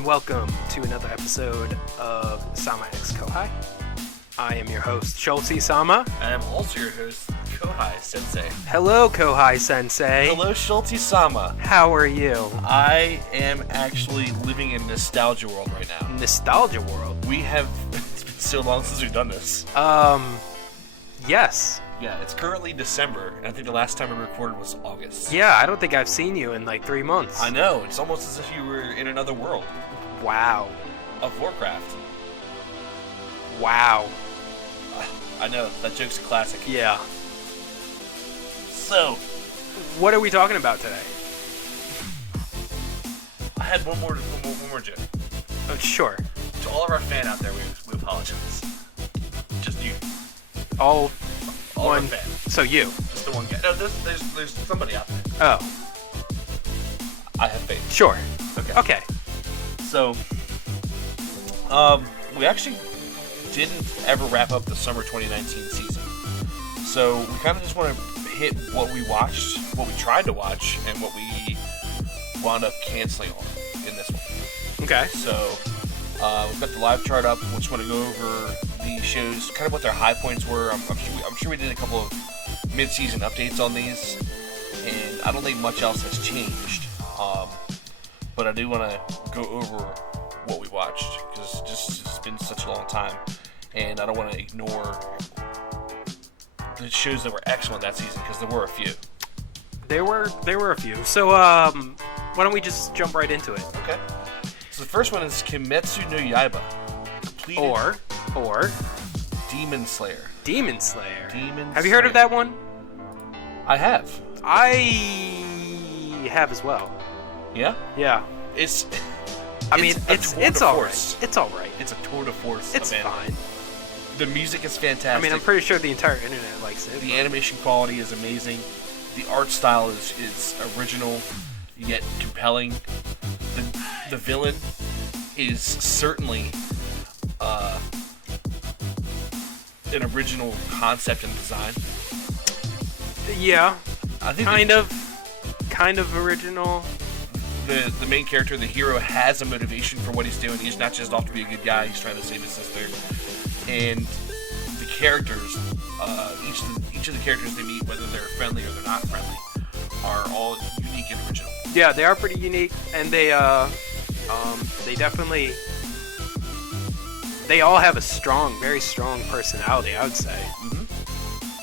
and welcome to another episode of Sama x Kouhai. I am your host, Schultzie-Sama. I am also your host, Kouhai-Sensei. Hello, Kouhai-Sensei. Hello, Schultzie-Sama. How are you? I am actually living in nostalgia world right now. Nostalgia world? It's been so long since we've done this. Yes. Yeah, it's currently December, and I think the last time we recorded was August. Yeah, I don't think I've seen you in like 3 months. I know, it's almost as if you were in another world. Wow. Of Warcraft. Wow. I know, that joke's a classic. Yeah. So, what are we talking about today? I had one more joke. Oh, sure. To all of our fan out there, we apologize. Just you. All one one fan. So you. Just the one guy. No, there's somebody out there. Oh. I have faith. Sure. Okay. So, we actually didn't ever wrap up the summer 2019 season. So we kind of just want to hit what we watched, what we tried to watch, and what we wound up canceling on in this one. Okay. So we've got the live chart up. We just want to go over the shows, kind of what their high points were. I'm sure we did a couple of mid-season updates on these, and I don't think much else has changed. But I do want to go over what we watched because it's been such a long time, and I don't want to ignore the shows that were excellent that season because there were a few. There were a few. So why don't we just jump right into it? Okay. So the first one is Kimetsu no Yaiba. Completed Or Demon Slayer. Demon Slayer. Demon Have you heard of that one? I have. I have as well. Yeah? Yeah. It's all right. It's all right. It's a tour de force. It's of anime. fine. The music is fantastic. I mean, I'm pretty sure the entire internet likes it. The animation quality is amazing. The art style is original yet compelling. The villain is certainly an original concept and design. Yeah. I think kind of original. The main character, the hero, has a motivation for what he's doing. He's not just off to be a good guy. He's trying to save his sister. And the characters, each of the characters they meet, whether they're friendly or they're not friendly, are all unique and original. Yeah, they are pretty unique, and they definitely, they all have a very strong personality, I would say. Mm-hmm.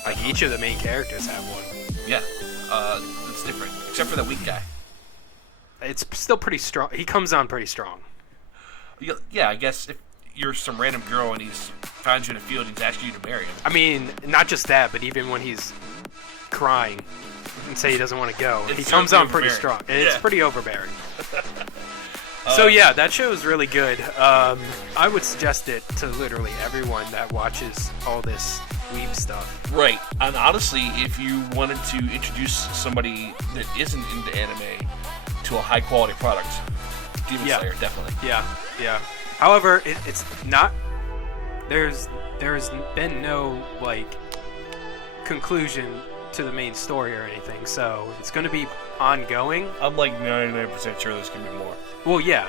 Like, each of the main characters have one. Yeah, it's different, except for that weak guy. It's still pretty strong. He comes on pretty strong. Yeah, I guess if you're some random girl and he's finds you in a field and he's asking you to marry him. I mean, not just that, but even when he's crying and say he doesn't want to go, he comes on pretty strong. It's pretty overbearing. So yeah, that show is really good. I would suggest it to literally everyone that watches all this weeb stuff. Right, and honestly, if you wanted to introduce somebody that isn't into anime to a high quality product, Demon Slayer, definitely. Yeah. However, it's not. There's been no like conclusion to the main story or anything, so it's going to be ongoing. I'm like 99% sure there's going to be more. Well, yeah.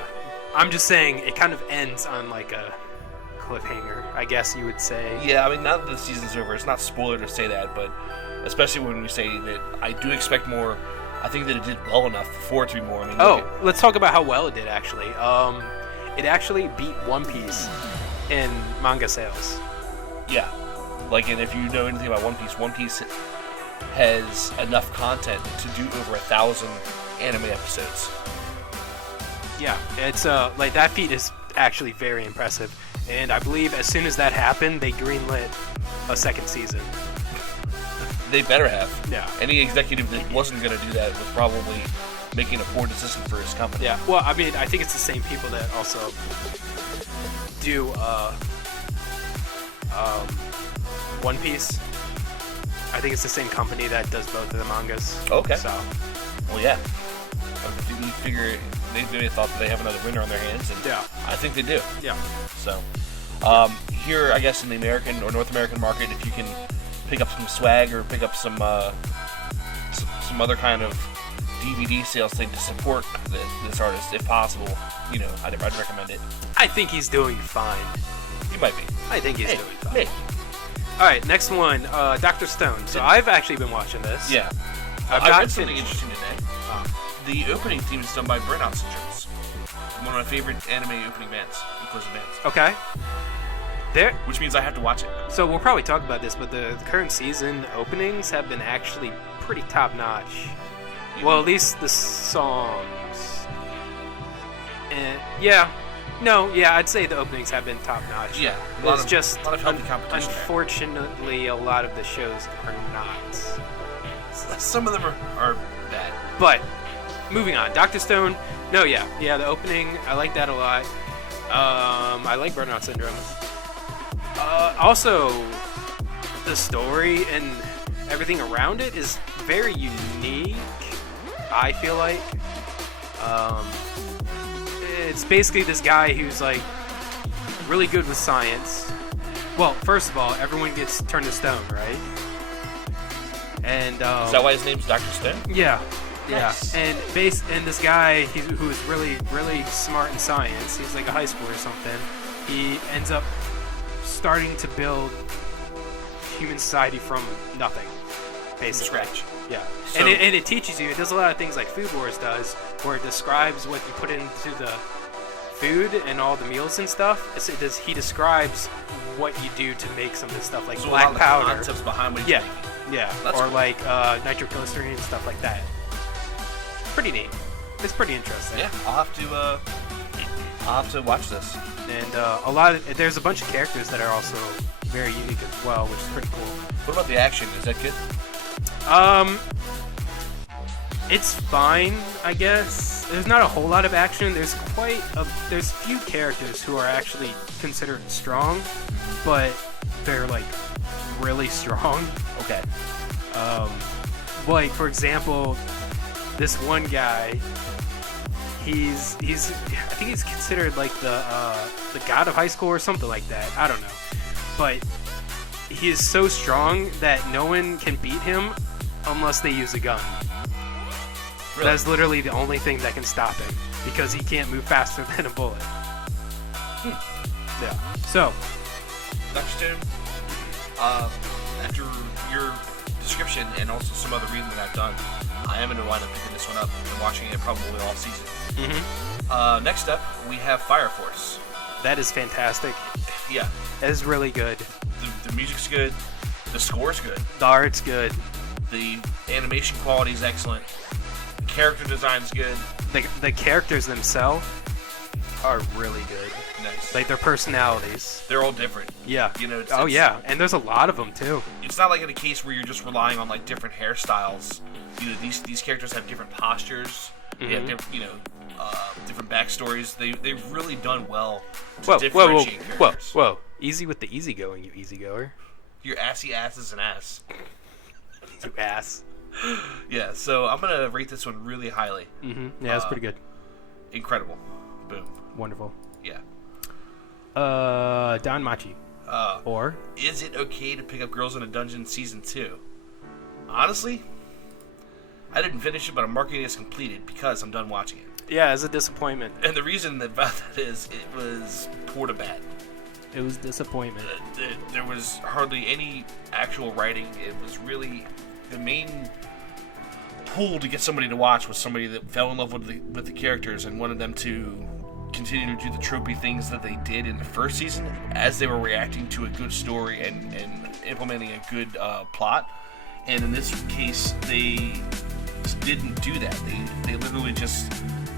I'm just saying it kind of ends on like a cliffhanger, I guess you would say. Yeah, I mean, now that the season's over, it's not spoiler to say that, but especially when we say that I do expect more. I think that it did well enough for it to be more. I mean, let's talk about how well it did, actually. It actually beat One Piece in manga sales. Yeah. And if you know anything about One Piece has enough content to do over 1,000 anime episodes. Yeah, it's that feat is actually very impressive. And I believe as soon as that happened, they greenlit a second season. They better have. Yeah. Any executive that wasn't going to do that was probably making a poor decision for his company. Yeah. Well, I mean, I think it's the same people that also do One Piece. I think it's the same company that does both of the mangas. Okay. So. Well, yeah. You figure they thought that they have another winner on their hands, and yeah, I think they do. Yeah. So, here, I guess in the American or North American market, if you can pick up some swag or pick up some other kind of DVD sales thing to support this artist, if possible, I'd recommend it. I think he's doing fine. He might be. I think he's doing fine. Hey. All right, next one, Dr. Stone. So I've actually been watching this. Yeah. I read something interesting today. The opening theme is done by Burnout Syndromes, one of my favorite anime opening bands, inclusive bands. Okay. Which means I have to watch it. So we'll probably talk about this, but the current season openings have been actually pretty top-notch. Well, at least the songs. And I'd say the openings have been top-notch. Yeah. It's just, a lot of healthy competition unfortunately, a lot of the shows are not. Some of them are bad. But, moving on. Dr. Stone, the opening, I like that a lot. I like Burnout Syndrome. Also, the story and everything around it is very unique, I feel like. It's basically this guy who's, like, really good with science. Well, first of all, everyone gets turned to stone, right? And, is that why his name's Dr. Stone? Yeah. Nice. And this guy who is really, really smart in science, he's like a high schooler or something, he ends up starting to build human society from nothing, basically. From scratch. Yeah. So, and it teaches you, it does a lot of things like Food Wars does, where it describes what you put into the food and all the meals and stuff. He describes what you do to make some of this stuff, like so black a lot powder. Of the concepts behind what he's making. Yeah. That's or cool. like nitroglycerin and stuff like that. Pretty neat. It's pretty interesting. Yeah, I'll have to watch this. And there's a bunch of characters that are also very unique as well, which is pretty cool. What about the action? Is that good? It's fine, I guess. There's not a whole lot of action. There's few characters who are actually considered strong, but they're like really strong. Okay. Like for example, this one guy, I think he's considered like the god of high school or something like that. I don't know. But he is so strong that no one can beat him unless they use a gun. Really? That's literally the only thing that can stop him, because he can't move faster than a bullet. Yeah. So, Dr. Stone, after your description and also some other reading that I've done, I am going to wind up picking this one up and watching it probably all season. Mm-hmm. Next up, we have Fire Force. That is fantastic. Yeah. That is really good. The music's good. The score's good. The art's good. The animation quality is excellent. The character design's good. The characters themselves are really good. Nice. Like their personalities. They're all different. Yeah. And there's a lot of them too. It's not like in a case where you're just relying on like different hairstyles. These characters have different postures. Mm-hmm. They have different backstories. They've really done well to differentiate characters. Whoa. Easy with the easygoing, you easygoer. Your assy ass is an ass. You ass. Yeah, so I'm going to rate this one really highly. Mm-hmm. Yeah, it's pretty good. Incredible. Boom. Wonderful. Yeah. Don Machi. Or? Is it okay to pick up Girls in a Dungeon Season 2? Honestly, I didn't finish it, but I'm marking it as completed because I'm done watching it. Yeah, it's a disappointment. And the reason about that is it was poor to bad. It was disappointment. There was hardly any actual writing. It was really the main pull to get somebody to watch was somebody that fell in love with the characters and wanted them to continue to do the tropey things that they did in the first season as they were reacting to a good story and implementing a good plot. And in this case, they didn't do that. They literally just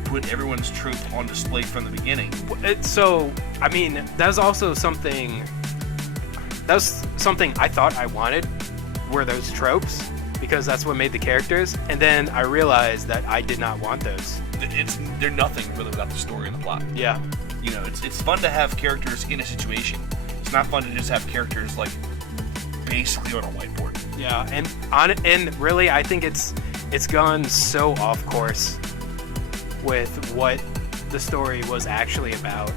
put everyone's trope on display from the beginning. So, I mean, that's also something. That's something I thought I wanted, were those tropes, because that's what made the characters. And then I realized that I did not want those. They're nothing really without the story and the plot. Yeah. It's fun to have characters in a situation. It's not fun to just have characters like basically on a whiteboard. Yeah, and really, I think it's gone so off course with what the story was actually about.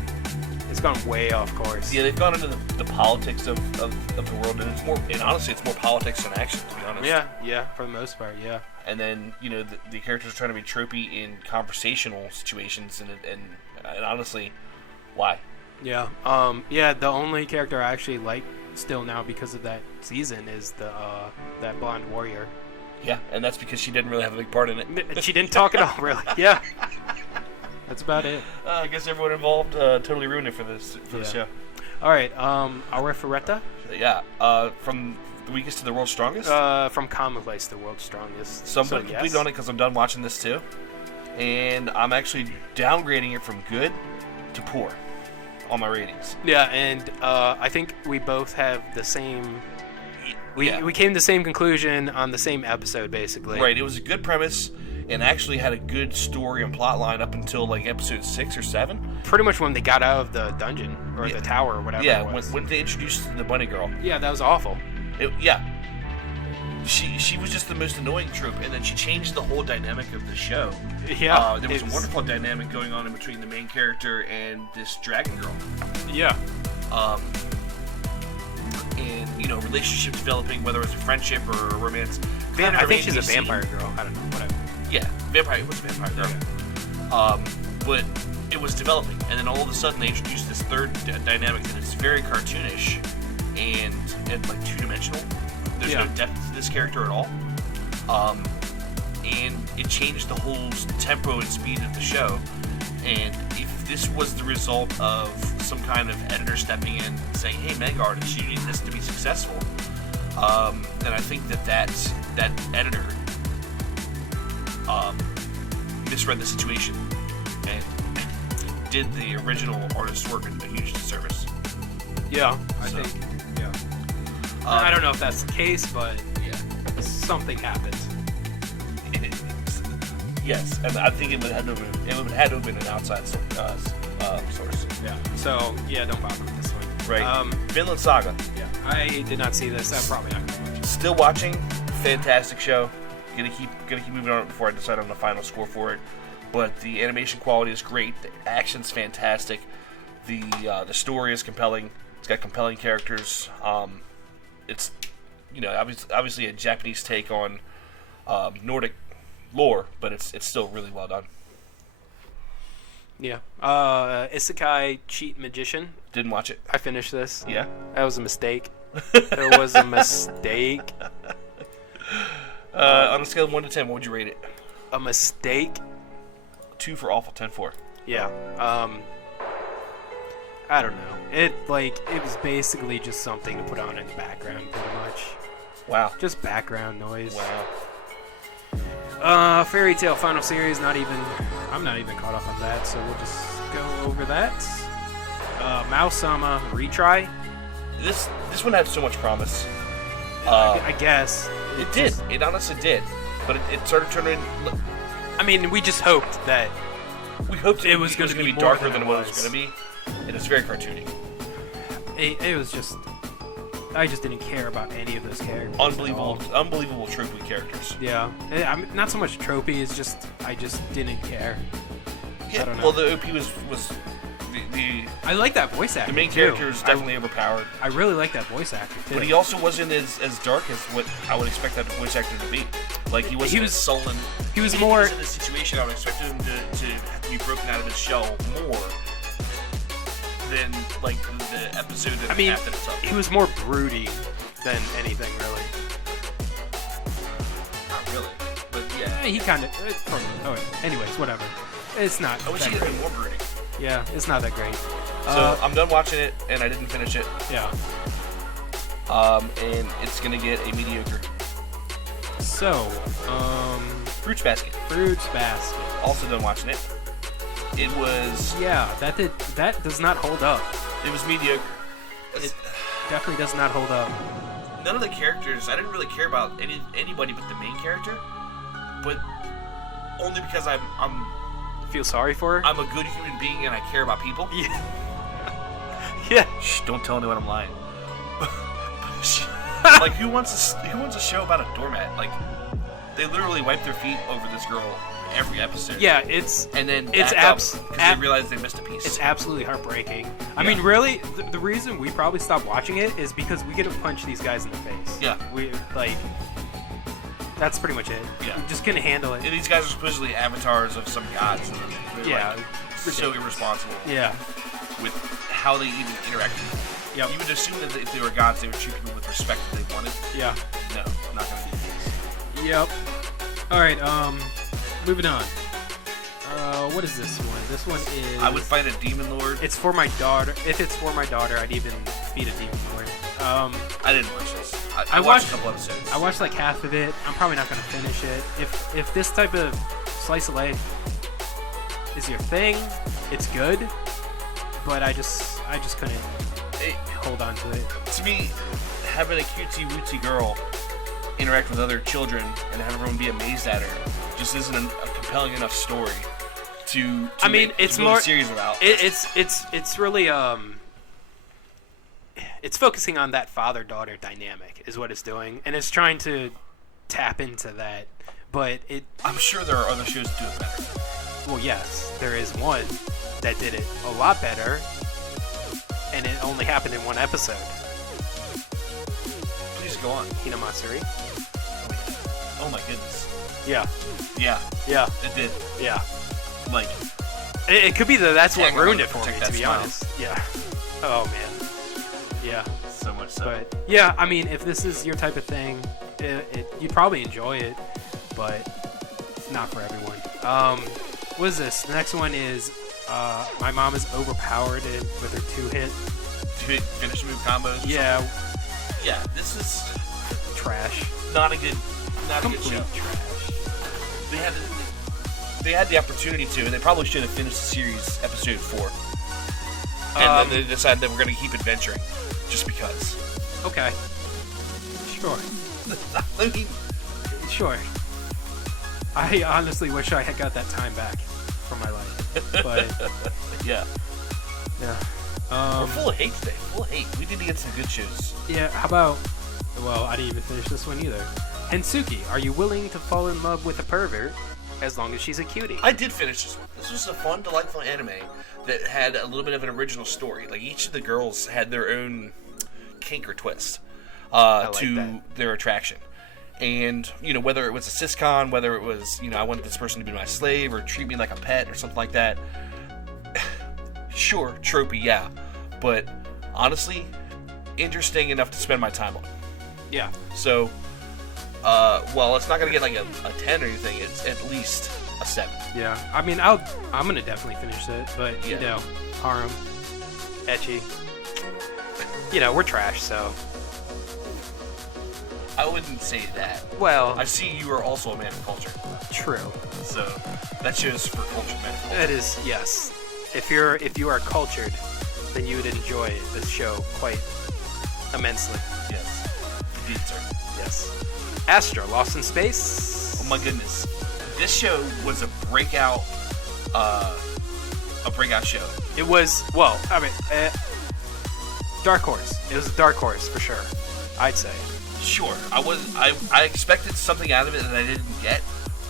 It's gone way off course. Yeah, they've gone into the politics of the world, and honestly, it's more politics than action, to be honest. Yeah, for the most part, yeah. And then, the characters are trying to be tropey in conversational situations, and honestly, why? Yeah, the only character I actually like still now because of that season is that blonde warrior. Yeah, and that's because she didn't really have a big part in it. She didn't talk at all, really. Yeah. That's about it. I guess everyone involved totally ruined it for the show. All right, Aura Ferretta? Yeah, from the weakest to the world's strongest? From Commonplace to the world's strongest. So I'm going to complete on it because I'm done watching this too. And I'm actually downgrading it from good to poor on my ratings. Yeah, and I think we both have the same... We came to the same conclusion on the same episode, basically. Right, it was a good premise and actually had a good story and plot line up until like episode 6 or 7. Pretty much when they got out of the dungeon or the tower or whatever it was. When they introduced the bunny girl. Yeah, that was awful. She was just the most annoying trope, and then she changed the whole dynamic of the show. Yeah. There was a wonderful dynamic going on in between the main character and this dragon girl. Yeah. And, relationship developing, whether it's a friendship or a romance. I think she's a vampire girl. I don't know, whatever. Yeah, it was a vampire girl. Yeah. But it was developing, and then all of a sudden they introduced this third dynamic that is very cartoonish and like two-dimensional. There's no depth to this character at all. And it changed the whole tempo and speed of the show. And if this was the result of some kind of editor stepping in saying, hey, manga artists, you need this to be successful, then I think that editor misread the situation and did the original artist's work a huge disservice. Yeah, I think. Yeah. I don't know if that's the case, but something happened. Yes, and I think it would have to have been an outside source. Yeah. So don't bother with this one. Right. Vinland Saga. Yeah. I did not see this. I'm probably not gonna watch it. Still watching. Fantastic show. Gonna keep moving on before I decide on the final score for it. But the animation quality is great. The action's fantastic. The story is compelling. It's got compelling characters. It's obviously a Japanese take on Nordic lore, but it's still really well done. Yeah. Isekai Cheat Magician. Didn't watch it. I finished this. Yeah. That was a mistake. It was a mistake. On a scale of 1 to 10, what would you rate it? A mistake. 2 for awful, 10 for. Yeah. I don't know. It was basically just something to put on in the background, pretty much. Wow. Just background noise. Wow. Fairy Tail Final Series, I'm not even caught up on that, so we'll just go over that. Mouse-sama Retry. This one had so much promise. I guess. It did. It honestly did. But it started turning... I mean, we just hoped that... We hoped it was going to be darker than what it was going to be. And it's very cartoony. It was just... I just didn't care about any of those characters. Unbelievable tropey characters. Yeah. Not so much tropey, it's just... I just didn't care. Yeah, I don't know. Well, the OP was the I like that voice actor. The main character is definitely overpowered. I really like that voice actor too. But he also wasn't as dark as what I would expect that voice actor to be. Like he wasn't as sullen. He was more in this situation. I would expect him to have to be broken out of his shell more than like the episode that half that it's up. He was more broody than anything really. Not really, but yeah. He kind of. Anyways, whatever. It's not. I wish he had been more brooding. Yeah, it's not that great. So I'm done watching it, and I didn't finish it. Yeah. And it's gonna get a mediocre. So, Fruits Basket. Fruits Basket. Also done watching it. It was. Yeah, that does not hold up. It was mediocre. It definitely does not hold up. None of the characters. I didn't really care about anybody but the main character, but only because I'm feel sorry for her? I'm a good human being and I care about people. Yeah. Yeah. Shh, don't tell anyone I'm lying. Like who wants a show about a doormat? Like they literally wipe their feet over this girl every episode. Yeah, and then it's because they realized they missed a piece. It's absolutely heartbreaking. I mean, really, the reason we probably stopped watching it is because we get to punch these guys in the face. Yeah. We that's pretty much it. Yeah. We just couldn't handle it. And these guys are supposedly avatars of some gods. And they're so irresponsible. Yeah. With how they even interact with people. Yep. You would assume that if they were gods, they would treat people with respect that they wanted. Yeah. No, not going to be the case. Yep. All right. Moving on. What is this one? This one is. I would fight a demon lord. It's for my daughter. If it's for my daughter, I'd even beat a demon lord. I didn't watch this. I watched a couple episodes. I watched like half of it. I'm probably not going to finish it. If this type of slice of life is your thing, it's good. But I just couldn't hold on to it. To me, having a cutesy wootsy girl interact with other children and have everyone be amazed at her just isn't a compelling enough story to it's build more a series about. It's really it's focusing on that father-daughter dynamic is what it's doing, and it's trying to tap into that. But I'm sure there are other shows that do it better. Well, yes, there is one that did it a lot better, and it only happened in one episode. Please go on. Hinamatsuri. Oh my goodness. Yeah. Yeah. Yeah. It did. Yeah. Like. It could be that's what ruined it for me, to be smile. honest. Yeah. Oh man. Yeah. So much so. But yeah, I mean, if this is your type of thing, you'd probably enjoy it, but it's not for everyone. What is this? The next one is my mom is overpowered with her two-hit finish move combos. Yeah. Yeah. This is trash. Not a good show. Trash. They had the opportunity to, and they probably should have finished the series episode 4. And then they decided that we're going to keep adventuring, just because. Okay. Sure. I mean, sure. I honestly wish I had got that time back from my life, but yeah. We're full of hate today. Full of hate. We need to get some good shows. Yeah. How about? Well, I didn't even finish this one either. Hensuki, are you willing to fall in love with a pervert as long as she's a cutie? I did finish this one. This was a fun, delightful anime that had a little bit of an original story. Like, each of the girls had their own kink or twist to their attraction. And, whether it was a siscon, whether it was, I want this person to be my slave or treat me like a pet or something like that. Sure, tropey, yeah. But, honestly, interesting enough to spend my time on. Yeah. So, well, it's not going to get like a 10 or anything. It's at least a 7. Yeah. I mean, I'm going to definitely finish it, but, harem, ecchi. We're trash, so. I wouldn't say that. Well, I see you are also a man of culture. True. So that shows for cultured men. It is, yes. If you are cultured, then you would enjoy this show quite immensely. Yes. Indeed, sir. Yes. Astra, Lost in Space. Oh my goodness, this show was a breakout show. It was dark horse. It was a dark horse for sure. I'd say. Sure, I expected something out of it that I didn't get,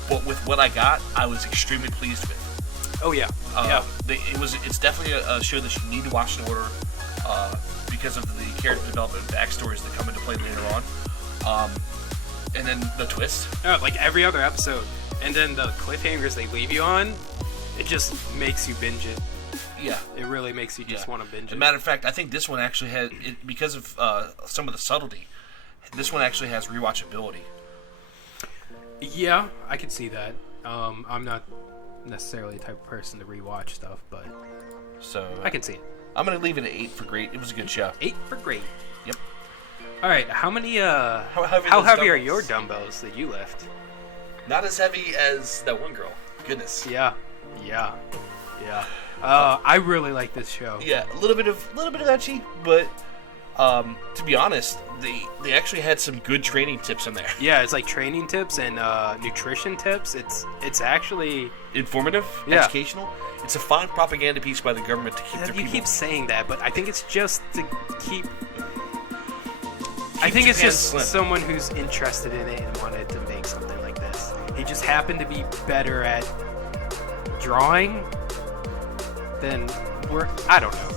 but with what I got, I was extremely pleased with. Oh yeah, It's definitely a show that you need to watch in order, because of the character development and backstories that come into play later on, and then the twist. Oh, like every other episode, and then the cliffhangers they leave you on, it just makes you binge it. Yeah, it really makes you just want to binge it. As a matter of fact, I think this one actually has, because of some of the subtlety. This one actually has rewatchability. Yeah, I could see that. I'm not necessarily the type of person to rewatch stuff, but I can see it. I'm gonna leave it at 8 for great. It was a good show. 8 for great. Yep. All right, how many? How heavy are your dumbbells that you lift? Not as heavy as that one girl. Goodness. Yeah. I really like this show. Yeah, a little bit of ecchi, but. To be honest, they actually had some good training tips in there. Yeah, it's like training tips and nutrition tips. It's actually informative, educational. It's a fine propaganda piece by the government to keep their people. You keep saying that, but I think it's just to keep I think it's just slim. Someone who's interested in it and wanted to make something like this. He just happened to be better at drawing than I don't know.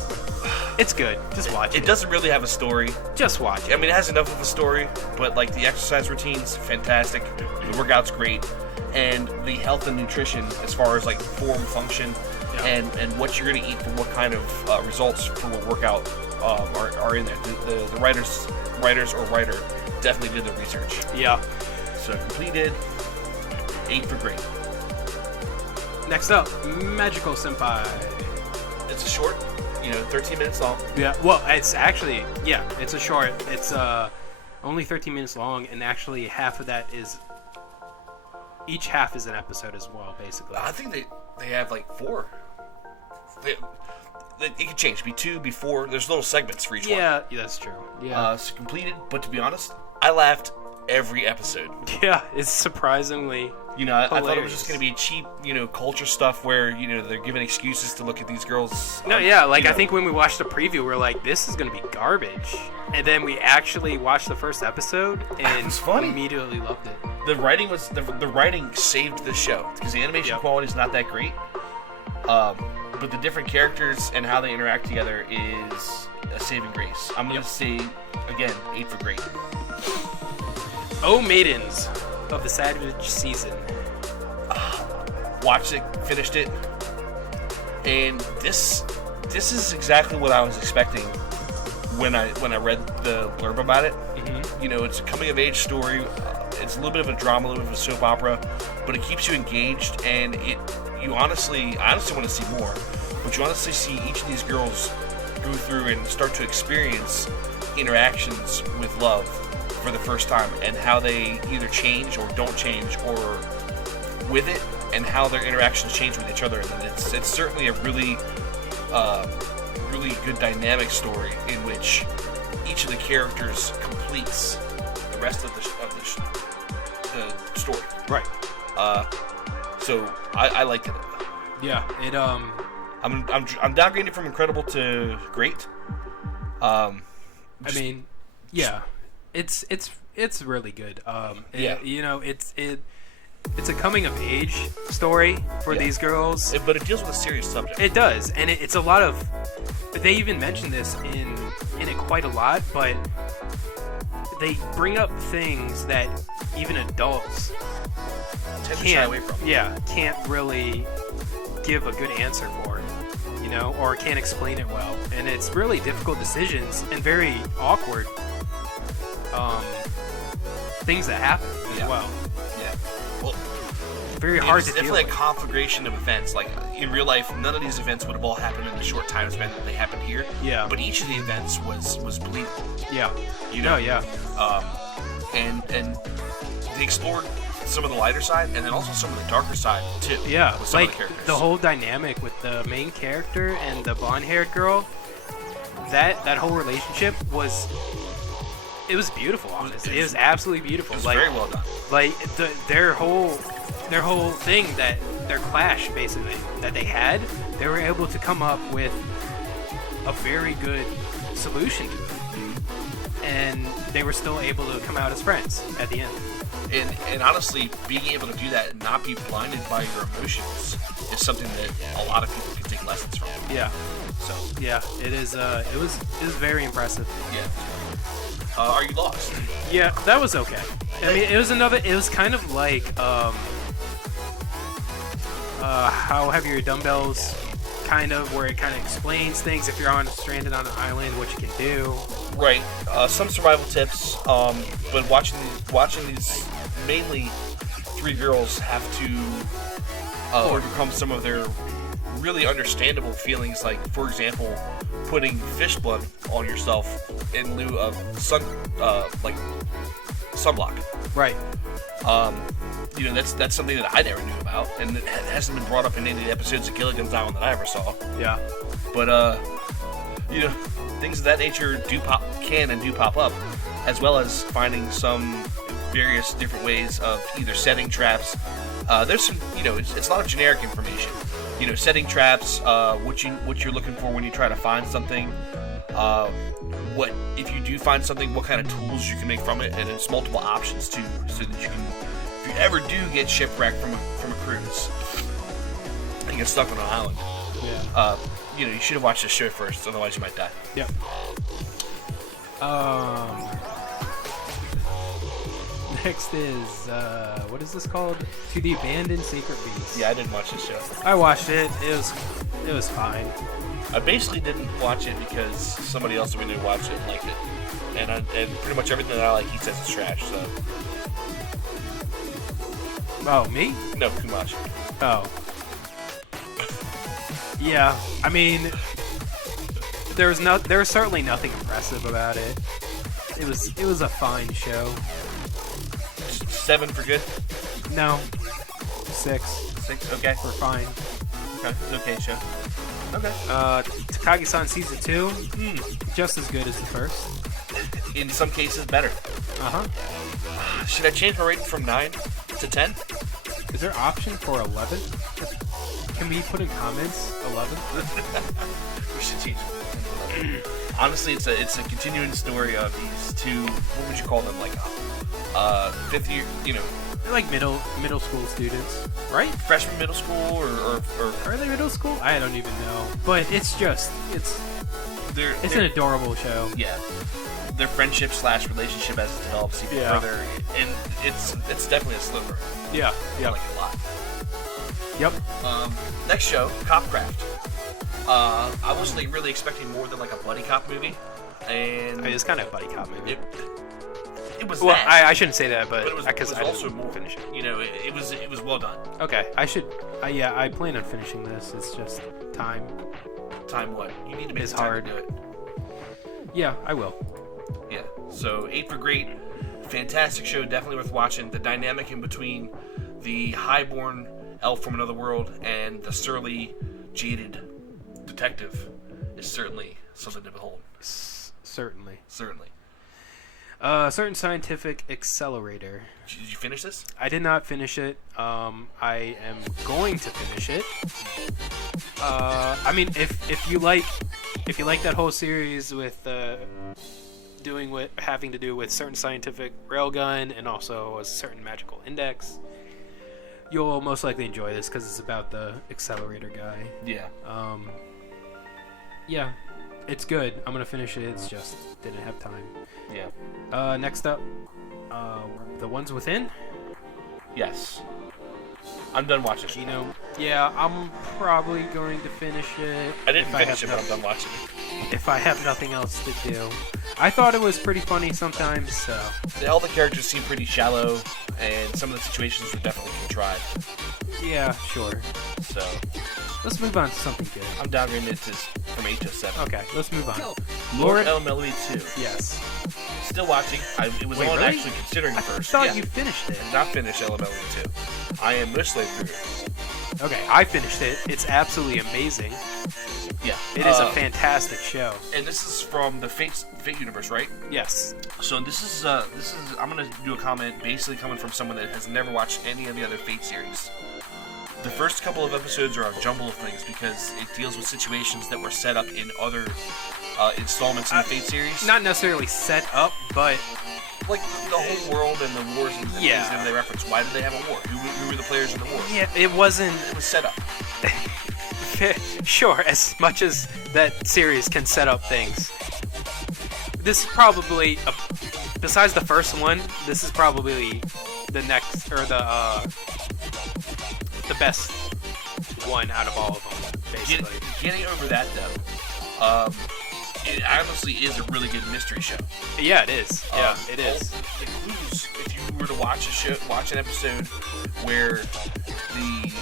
It's good. Just watch it. It doesn't really have a story. Just watch it. I mean, it has enough of a story, but like the exercise routine's fantastic. The workout's great, and the health and nutrition as far as like form, function, and what you're gonna eat for what kind of results for what workout are in there. The writers or writer definitely did their research. Yeah. So completed. 8 for great. Next up, Magical Senpai. It's a short, 13 minutes long. Yeah, well, it's actually, it's a short. It's only 13 minutes long, and actually half of that is, each half is an episode as well, basically. I think they have like 4. It could change. Be 2, be 4. There's little segments for each one. Yeah, that's true. Yeah. So completed, but to be honest, I laughed every episode. Yeah, it's surprisingly I thought it was just going to be cheap, culture stuff where, they're giving excuses to look at these girls. No, yeah, like I think when we watched the preview, we were like, this is going to be garbage. And then we actually watched the first episode and was funny. Immediately loved it. The writing the writing saved the show because the animation quality is not that great. But the different characters and how they interact together is a saving grace. I'm going to say, again, 8 for great. Oh, Maidens of the Savage Season. Watched it, finished it, and this is exactly what I was expecting when I read the blurb about it. Mm-hmm. It's a coming of age story. It's a little bit of a drama, a little bit of a soap opera, but it keeps you engaged, and I honestly want to see more. But you honestly see each of these girls go through and start to experience interactions with love for the first time, and how they either change or don't change, or with it, and how their interactions change with each other. And it's certainly a really good dynamic story in which each of the characters completes the rest of the story. Right. So I liked it. Yeah. It I'm downgrading from incredible to great. It's really good. It's a coming of age story for these girls. But it deals with a serious subject. It does, and it's a lot of. They even mention this in it quite a lot, but they bring up things that even adults can't really give a good answer for, or can't explain it well, and it's really difficult decisions and very awkward things that happen as well. Yeah. Well, very hard to deal with. It's definitely a conflagration of events. Like in real life, none of these events would have all happened in the short time span that they happened here. Yeah. But each of the events was believable. Yeah. And they explored some of the lighter side and then also some of the darker side too. Yeah. With some of the characters. The whole dynamic with the main character and the blonde-haired girl. That whole relationship was. It was beautiful, honestly. It was absolutely beautiful. It was very well done. Like their whole thing, that their clash basically that they had, they were able to come up with a very good solution to it, and they were still able to come out as friends at the end. And honestly, being able to do that and not be blinded by your emotions is something that a lot of people can take lessons from. Yeah. So yeah, it is. It was very impressive. Yeah. Are you lost? Yeah, that was okay. I mean, it was kind of like How Heavy Your Dumbbells, kind of, where it kind of explains things if you're stranded on an island, what you can do. Right. Some survival tips, but watching these mainly 3 girls have to overcome some of their really understandable feelings, like, for example, putting fish blood on yourself in lieu of sunblock. Right. That's something that I never knew about, and it hasn't been brought up in any of the episodes of Gilligan's Island that I ever saw. Yeah. But things of that nature can and do pop up, as well as finding some various different ways of either setting traps. There's some, it's a lot of generic information. Setting traps, what you're looking for when you try to find something. What if you do find something? What kind of tools you can make from it, and it's multiple options too, so that you can if you ever do get shipwrecked from a cruise and get stuck on an island, you should have watched the show first, otherwise you might die. Yep. Next is what is this called? To the Abandoned Sacred Beast. Yeah, I didn't watch this show. I watched it. It was fine. I basically didn't watch it because somebody else that we knew watched it and liked it, and pretty much everything that I like, he says it's trash. So. Oh, me? No, Kumashi. Oh. Yeah, I mean, there was certainly nothing impressive about it. It was a fine show. 7 for good? No. 6. 6? Okay. For fine. Okay, it's an okay show. Okay. Takagi-san Season 2, just as good as the first. In some cases, better. Uh-huh. Should I change my rating from 9 to 10? Is there an option for 11? Can we put in comments 11? We should change it. Honestly, it's a continuing story of these two, what would you call them, like, 5th year, They're like middle school students, right? Freshman middle school, or are they middle school? I don't even know. But it's an adorable show. Yeah. Their friendship / relationship as it develops even further, and it's definitely a sliver. Yeah. I like it a lot. Yep. Next show, Copcraft. I wasn't really expecting more than like a buddy cop movie, and It's kind of a buddy cop movie. It was. Well, that, I shouldn't say that, but it was I also more. finish it. It was well done. Okay, I should. I plan on finishing this. It's just time. Time what? You need to make It's the time hard. to do it. Yeah, I will. Yeah. So 8 for great, fantastic show, definitely worth watching. The dynamic in between the highborn elf from another world and the surly, jaded detective is certainly something to behold. Certainly. Certain Scientific Accelerator. Did you finish this? I did not finish it. I am going to finish it. I mean, if you like that whole series with having to do with certain scientific railgun and also a certain magical index, you'll most likely enjoy this because it's about the accelerator guy. Yeah. Yeah, it's good. I'm gonna finish it. It's just didn't have time. Yeah. Next up, The Ones Within. Yes. I'm done watching it. Yeah, I'm probably going to finish it. I didn't finish it, but I'm done watching it. If I have nothing else to do. I thought it was pretty funny sometimes, so. All the characters seem pretty shallow, and some of the situations were definitely contrived. Yeah, sure. So. Let's move on to something good. I'm downgrading it from 8 to 7. Okay, let's move on. Lord L. Melody 2. Yes. Still watching. It was Wait, on really? actually considering I first. thought you finished it. Not finished L. Melody 2. I am mostly through it. Okay, I finished it. It's absolutely amazing. Yeah. It is a fantastic show. And this is from the Fate universe, right? Yes. So this is I'm gonna do a comment basically coming from someone that has never watched any of the other Fate series. The first couple of episodes are a jumble of things because it deals with situations that were set up in other installments in the Fate series. Not necessarily set up, but like the whole world and the wars and things that they reference. Why did they have a war? Who were the players in the war? yeah, it wasn't. It was set up. Sure, as much as that series can set up things. This is probably, besides the first one, this is probably the next, or the best one out of all of them, basically. Getting over that, though, it honestly is a really good mystery show. Yeah, it is. Yeah, it is. The clues, if you were to watch an episode where the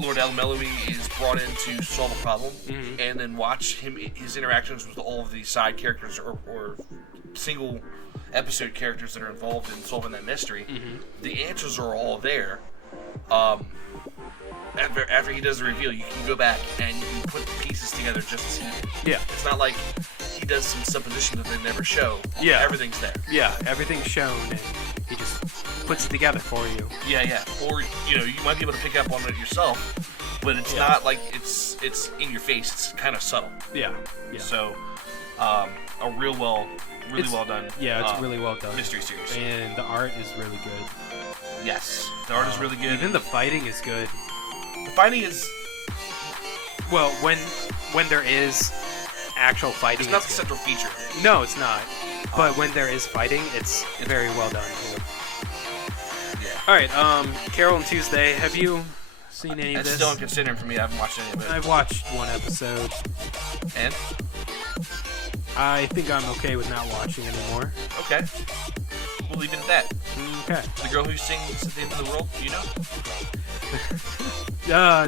Lord El Melody is brought in to solve a problem, and then watch his interactions with all of the side characters or single episode characters that are involved in solving that mystery, the answers are all there. After he does the reveal, you can go back and you can put the pieces together just as he did. Yeah. It's not like he does some supposition that they never show. Yeah. Everything's there. Yeah, everything's shown, and he just puts it together for you. Yeah. Or, you might be able to pick up on it yourself, but it's not like it's in your face. It's kind of subtle. Yeah. So, a real well Really well done. Yeah, it's really well done. Mystery series. And the art is really good. Yes, the art is really good. Even the fighting is good. The fighting is... Well, when there is actual fighting, it's not the central feature. No, it's not. But when there is fighting, it's very well done. Yeah. All right, Carol and Tuesday. Have you seen any of this? It's still considering for me. I haven't watched any of it. I've watched one episode. And? I think I'm okay with not watching anymore. Okay. We'll leave it at that. Okay. The girl who sings at the end of the world, do you know?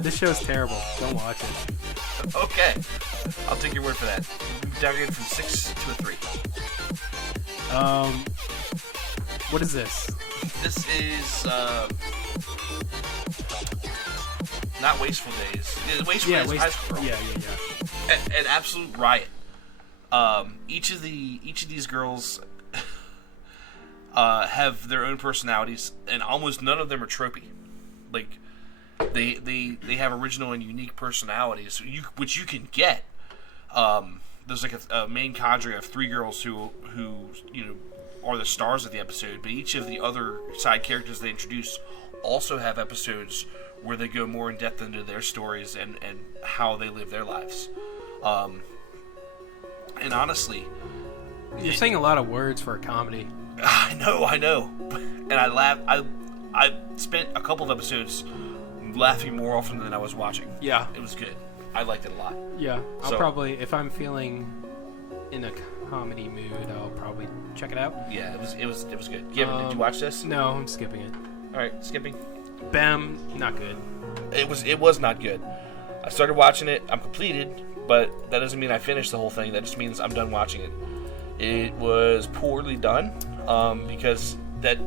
This show's terrible. Don't watch it. Okay. I'll take your word for that. We've downgraded from 6 to a 3. What is this? This is, not Wasteful Days. Wasteful Days High School Girl. Yeah. An absolute riot. Each of these girls have their own personalities, and almost none of them are tropey. Like, they have original and unique personalities, which you can get. There's like a main cadre of 3 girls who are the stars of the episode, but each of the other side characters they introduce also have episodes where they go more in depth into their stories and how they live their lives. And honestly, you're saying a lot of words for a comedy. I know, and I laugh. I spent a couple of episodes laughing more often than I was watching. Yeah, it was good. I liked it a lot. Yeah, I'll probably, if I'm feeling in a comedy mood, I'll probably check it out. Yeah, it was good. Did you watch this? No, I'm skipping it. All right, skipping. Bam, not good. It was not good. I started watching it. I'm completed, but that doesn't mean I finished the whole thing. That just means I'm done watching it. It was poorly done because it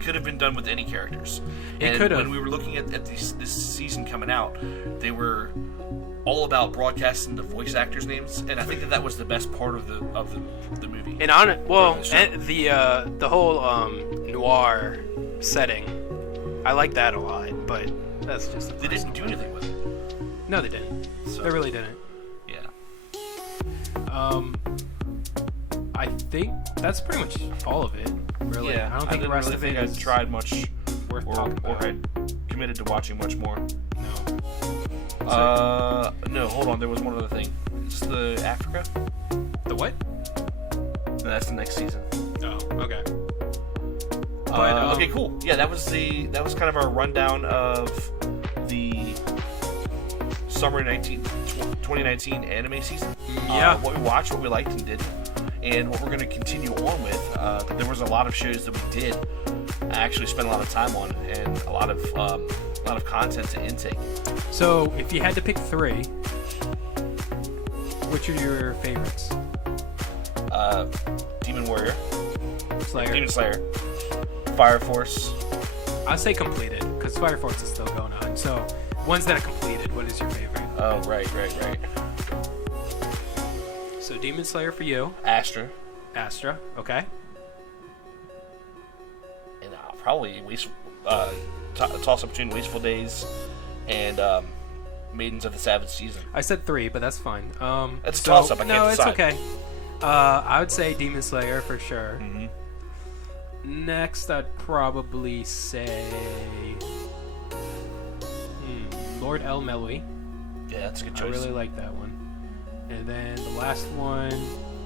could have been done with any characters. It could have. When we were looking at this season coming out, they were all about broadcasting the voice actors' names, and I think that was the best part of the movie. And on it, well, and the whole noir setting, I like that a lot, but that's just they didn't do anything with it. No, they didn't. So, they really didn't. Yeah. I think that's pretty much all of it. Really, yeah, I don't think the rest of it I tried much worth talking about. Or had committed to watching much more. No. No, hold on. There was one other thing. Is this the Africa? The what? No, that's the next season. Oh, okay. Okay, cool. Yeah, that was kind of our rundown of the summer 2019 anime season. Yeah. What we watched, what we liked and didn't, and what we're going to continue on with. There was a lot of shows that we did actually spend a lot of time on, and a lot of content to intake. So, if you had to pick 3, which are your favorites? Demon Warrior, Demon Slayer, Fire Force. I'll say completed, because Fire Force is still going on. So, ones that are completed, what is your favorite? Oh, right. So, Demon Slayer for you. Astra, okay. And probably toss up between Wasteful Days and Maidens of the Savage Season. I said 3, but that's fine. It's a toss up. I can't decide. It's okay. I would say Demon Slayer for sure. Mm-hmm. Next, I'd probably say Lord El Melui. Yeah, that's a good choice. I really like that one. And then the last one,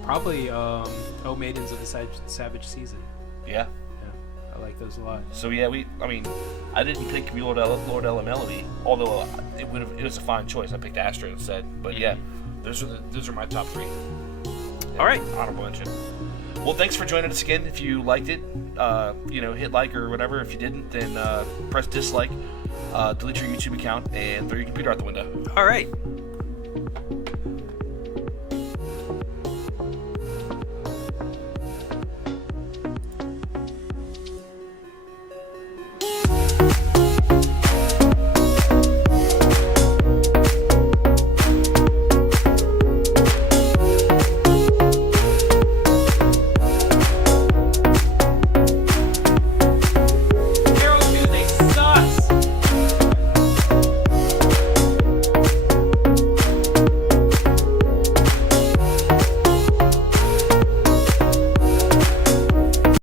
probably Oh Maidens of the Savage Season. Yeah. I like those a lot. So yeah, I didn't pick Lord El Melody, although it was a fine choice. I picked Astra instead. But yeah, those are my top 3. All right, honorable mention. Well, thanks for joining us again. If you liked it, hit like or whatever. If you didn't, then press dislike, delete your YouTube account, and throw your computer out the window. All right.